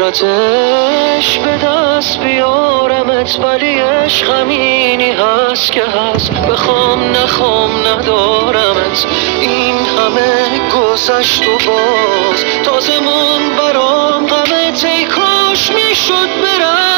حسرتش به دست بیارمت، ولی عشق همینی هست که هست، بخوام نخوام ندارمت. این همه گذشت و باز تازه من برام غمت، ای کاش میشد برم